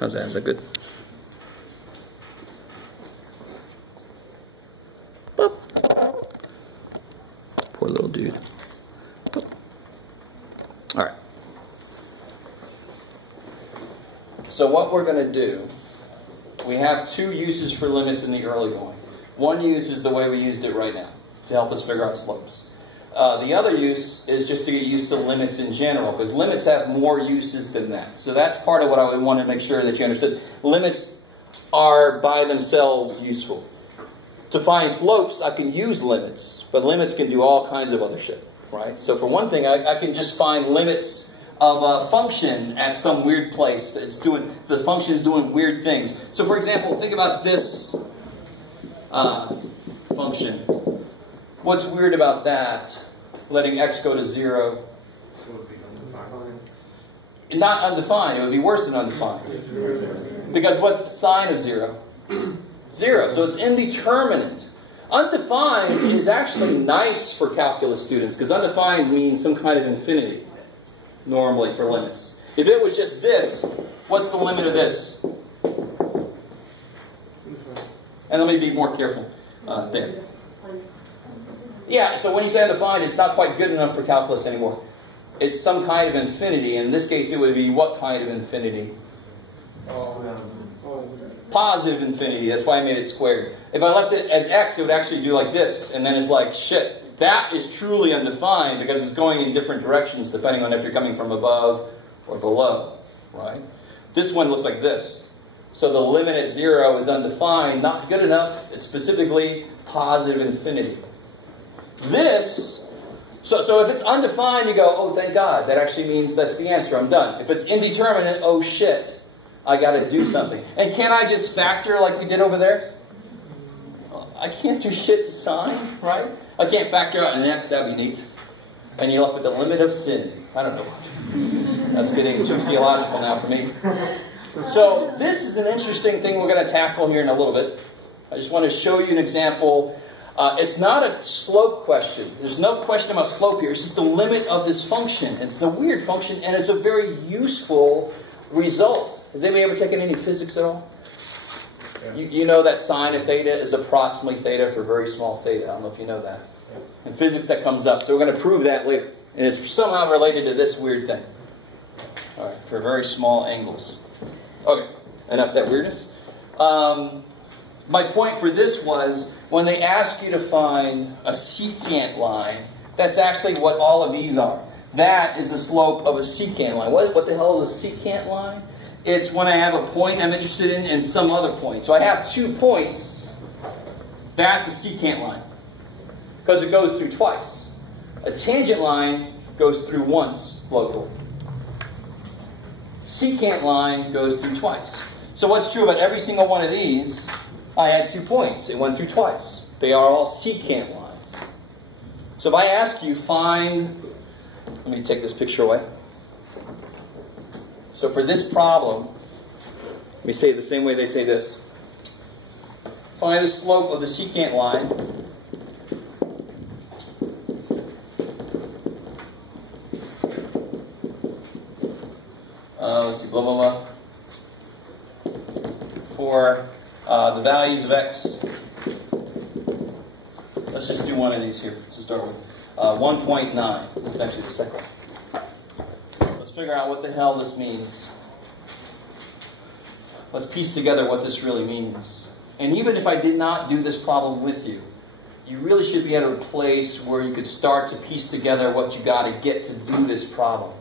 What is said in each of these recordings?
How's that? Is that good? Boop. Poor little dude. Boop. All right. So what we're going to do, we have two uses for limits in the early going. One use is the way we used it right now, to help us figure out slopes. The other use is just to get used to limits in general, because limits have more uses than that. So that's part of what I wanted to make sure that you understood. Limits are by themselves useful. To find slopes, I can use limits, but limits can do all kinds of other shit, right? So for one thing, I can just find limits of a function at some weird place. The function is doing weird things. So for example, think about this function. What's weird about that? Letting x go to 0. It would be undefined. Not undefined. It would be worse than undefined. Because what's the sign of 0? 0. So it's indeterminate. Undefined is actually nice for calculus students, because undefined means some kind of infinity, normally, for limits. If it was just this, what's the limit of this? And let me be more careful. There. Yeah, so when you say undefined, it's not quite good enough for calculus anymore. It's some kind of infinity. In this case, it would be what kind of infinity? Positive infinity. That's why I made it squared. If I left it as x, it would actually do like this. And then it's like, shit, that is truly undefined because it's going in different directions depending on if you're coming from above or below, right? This one looks like this. So the limit at 0 is undefined, not good enough. It's specifically positive infinity. This, so if it's undefined, you go, oh, thank God. That actually means that's the answer. I'm done. If it's indeterminate, oh, shit. I got to do something. And can't I just factor like we did over there? I can't do shit to sign, right? I can't factor out an x. That'd be neat. And you're left with the limit of sin. I don't know. That's getting too theological now for me. So this is an interesting thing we're going to tackle here in a little bit. I just want to show you an example. It's not a slope question. There's no question about slope here. It's just the limit of this function. It's a weird function, and it's a very useful result. Has anybody ever taken any physics at all? Yeah. You know that sine of theta is approximately theta for very small theta. I don't know if you know that. Yeah. In physics, that comes up. So we're going to prove that later. And it's somehow related to this weird thing. All right, for very small angles. Okay, enough of that weirdness. My point for this was, when they ask you to find a secant line, that's actually what all of these are. That is the slope of a secant line. What the hell is a secant line? It's when I have a point I'm interested in and some other point. So I have 2 points. That's a secant line, because it goes through twice. A tangent line goes through once locally. Secant line goes through twice. So what's true about every single one of these? I had 2 points. It went through twice. They are all secant lines. So if I ask you, find... Let me take this picture away. So for this problem, let me say it the same way they say this. Find the slope of the secant line. Let's see, blah, blah, blah. For the values of x. Let's just do one of these here to start with. 1.9, essentially the second one. Let's figure out what the hell this means. Let's piece together what this really means. And even if I did not do this problem with you, you really should be at a place where you could start to piece together what you got to get to do this problem.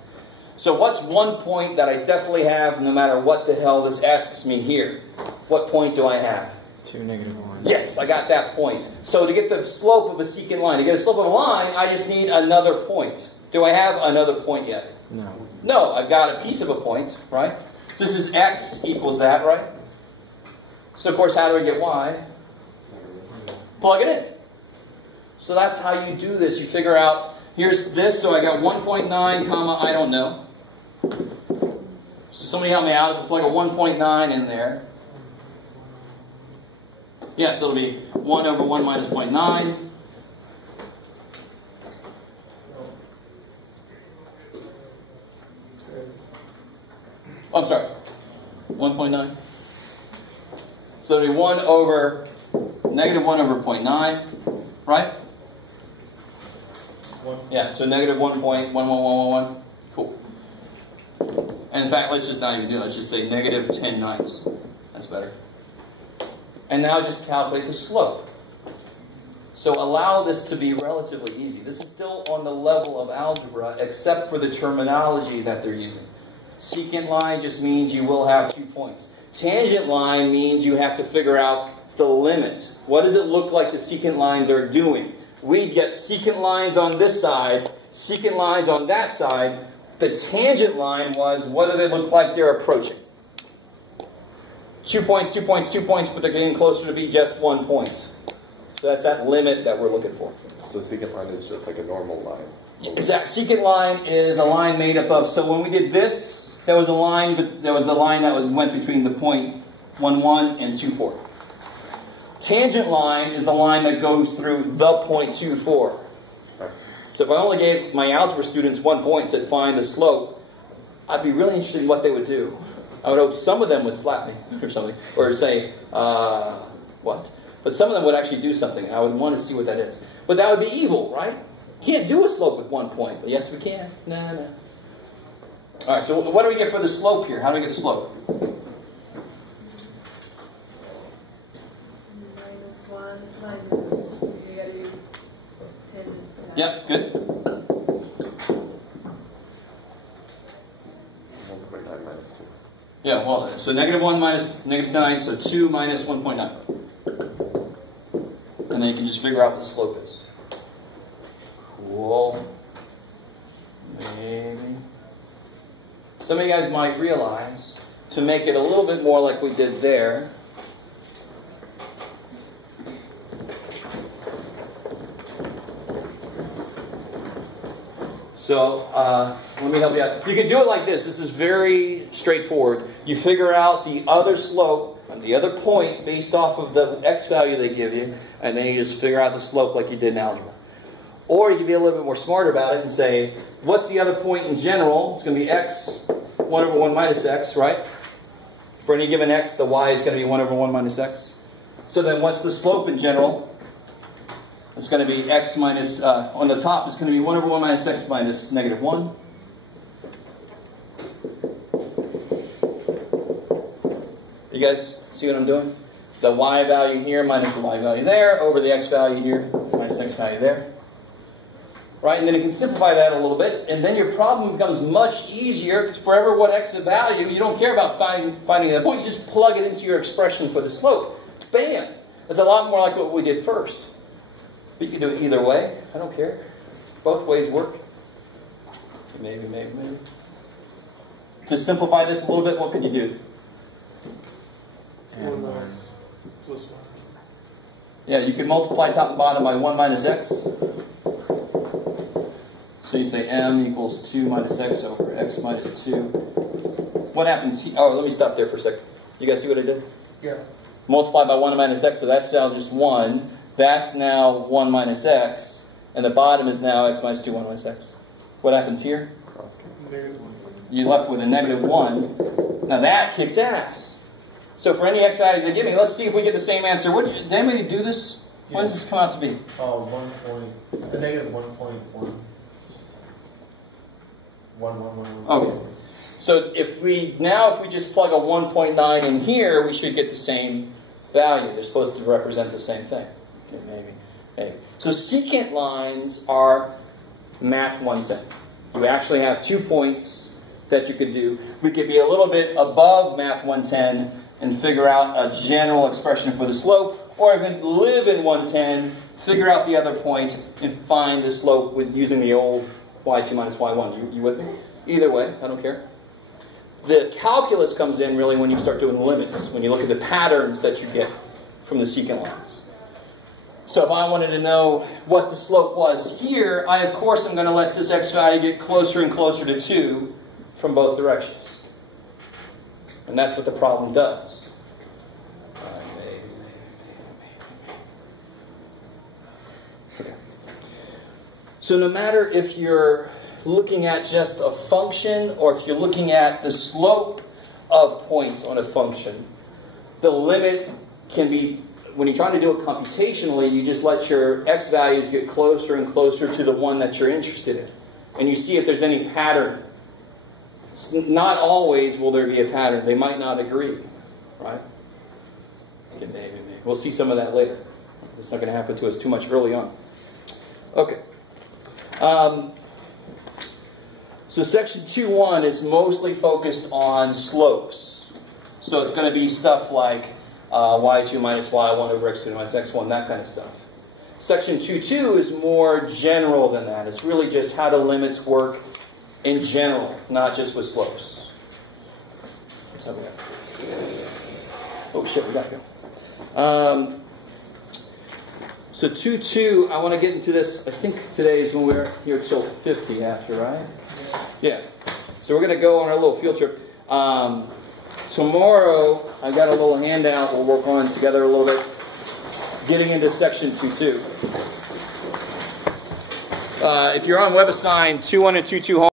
So what's one point that I definitely have no matter what the hell this asks me here? What point do I have? 2, -1. Yes, I got that point. So to get the slope of a secant line, to get a slope of a line, I just need another point. Do I have another point yet? No. No, I've got a piece of a point, right? So this is x equals that, right? So of course, how do I get y? Plug it in. So that's how you do this. You figure out, here's this, so I got 1.9 comma, I don't know. So somebody help me out. If I plug a 1.9 in there. Yeah, so it'll be 1 over 1 minus 0.9. Oh, I'm sorry. 1.9. So it'll be 1 over, negative 1 over 0.9, right? Yeah, so negative 1.11111. Cool. And in fact, let's just not even do it. Let's just say negative 10/9. That's better. And now just calculate the slope. So allow this to be relatively easy. This is still on the level of algebra, except for the terminology that they're using. Secant line just means you will have 2 points. Tangent line means you have to figure out the limit. What does it look like the secant lines are doing? We get secant lines on this side, secant lines on that side. The tangent line was, what do they look like they're approaching? 2 points, 2 points, 2 points, but they're getting closer to be just 1 point. So that's that limit that we're looking for. So secant line is just like a normal line. Exactly. Secant line is a line made up of, so when we did this, there was a line, but there was a line that went between the point 1, 1 and 2, 4. Tangent line is the line that goes through the point 2, 4. So if I only gave my algebra students 1 point and said find the slope, I'd be really interested in what they would do. I would hope some of them would slap me or something, or say, what? But some of them would actually do something, and I would want to see what that is. But that would be evil, right? Can't do a slope with 1 point. But yes, we can. Nah. All right, so what do we get for the slope here? How do we get the slope? -1 minus negative 10. Yep, good. 1.9 minus 2. Yeah, well, so negative 1 minus negative 10, so 2 minus 1.9. And then you can just figure out what the slope is. Cool. Maybe. Some of you guys might realize, to make it a little bit more like we did there, so let me help you out. You can do it like this. This is very straightforward. You figure out the other slope, the other point, based off of the x value they give you, and then you just figure out the slope like you did in algebra. Or you can be a little bit more smarter about it and say, what's the other point in general? It's going to be x, 1 over 1 minus x, right? For any given x, the y is going to be 1 over 1 minus x. So then what's the slope in general? It's going to be x minus, on the top, it's going to be 1 over 1 minus x minus negative 1. You guys see what I'm doing? The y value here minus the y value there, over the x value here, minus x value there. Right, and then you can simplify that a little bit, and then your problem becomes much easier. Forever what x is a value, you don't care about finding that point, you just plug it into your expression for the slope. Bam! It's a lot more like what we did first. But you can do it either way, I don't care. Both ways work. Maybe. To simplify this a little bit, what could you do? And 1 plus 1. Yeah, you can multiply top and bottom by 1 minus x. So you say m equals 2 minus x over x minus 2. What happens here? Oh, let me stop there for a second. You guys see what I did? Yeah. Multiply by 1 minus x, so that's now just 1. That's now 1 minus x. And the bottom is now x minus 2, 1 minus x. What happens here? Negative 1. You're left with a negative 1. Now that kicks ass. So for any x values they give me, let's see if we get the same answer. Did anybody do this? What does this come out to be? Negative 1.1. 1. Okay. So if we just plug a 1.9 in here, we should get the same value. They're supposed to represent the same thing. Okay, maybe. So secant lines are math 110. You actually have 2 points that you could do. We could be a little bit above math 110 and figure out a general expression for the slope, or even live in 110, figure out the other point, and find the slope with using the old y2 minus y1. You with me? Either way, I don't care. The calculus comes in really when you start doing limits, when you look at the patterns that you get from the secant lines. So if I wanted to know what the slope was here, I of course am going to let this x value get closer and closer to 2 from both directions. And that's what the problem does. Okay. So no matter if you're looking at just a function or if you're looking at the slope of points on a function. The limit can be, when you're trying to do it computationally, you just let your x values get closer and closer to the one that you're interested in. And you see if there's any pattern. Not always will there be a pattern. They might not agree, right? We'll see some of that later. It's not going to happen to us too much early on. Okay. So section 2.1 is mostly focused on slopes. So it's going to be stuff like y2 minus y1 over x2 minus x1, that kind of stuff. Section 2.2 is more general than that. It's really just how do limits work in general, not just with slopes. Let's have a look. Oh shit, we got to go. So 2.2, I want to get into this. I think today is when we're here till 50 after, right? Yeah. So we're going to go on our little field trip. Tomorrow, I got a little handout we'll work on together a little bit, getting into section 2.2. If you're on WebAssign, 2.1 and 2.2 home.